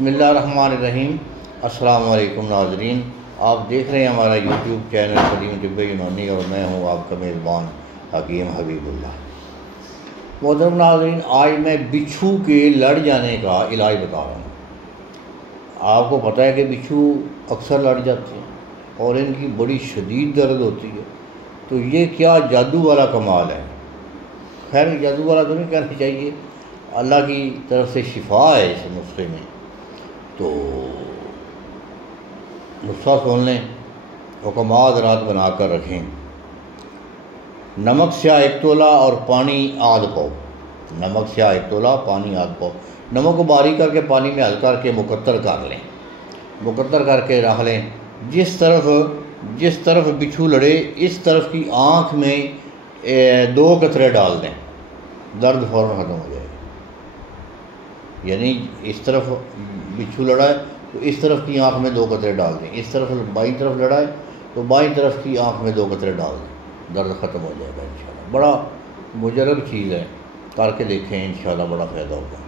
بسم اللہ الرحمن الرحیم۔ السلام علیکم ناظرین، آپ دیکھ رہے ہیں ہمارا یوٹیوب چینل قدیم طب یونانی اور میں ہوں آپ کا میزبان حکیم حبیب اللہ۔ محترم ناظرین، آج میں بچھو کے لڑ جانے کا علاج بتا رہا ہوں۔ آپ کو پتہ ہے کہ بچھو اکثر لڑ جاتے ہیں اور ان کی بڑی شدید درد ہوتی ہے، تو یہ کیا جادو والا کمال ہے؟ خیر جادو والا تو نہیں کہنا چاہیے، اللہ کی طرف سے شفا ہے اس نسخے میں۔ تو نسخہ سن لیں، حکمات رات بنا کر رکھیں۔ نمک سیاہ 1 تولہ اور پانی آدھ پاؤ۔ نمک سیاہ 1 تولہ، پانی آدھ پاؤ۔ نمک کو باریک کر کے پانی میں حل کر کے مقطر کر لیں، مقطر کر کے رکھ لیں۔ جس طرف بچھو لڑے اس طرف کی آنکھ میں 2 قطرے ڈال دیں، درد فوراً ختم ہو جائے گا۔ یعنی اس طرف بچھو لڑا ہے تو اس طرف کی آنکھ میں 2 قطرے ڈال دیں، اس طرف بائیں طرف لڑا ہے تو بائیں طرف کی آنکھ میں 2 قطرے ڈال دیں، درد ختم ہو جائے گا انشاءاللہ۔ بڑا مجرب چیز ہے، کر کے دیکھیں انشاءاللہ بڑا فائدہ ہوگا۔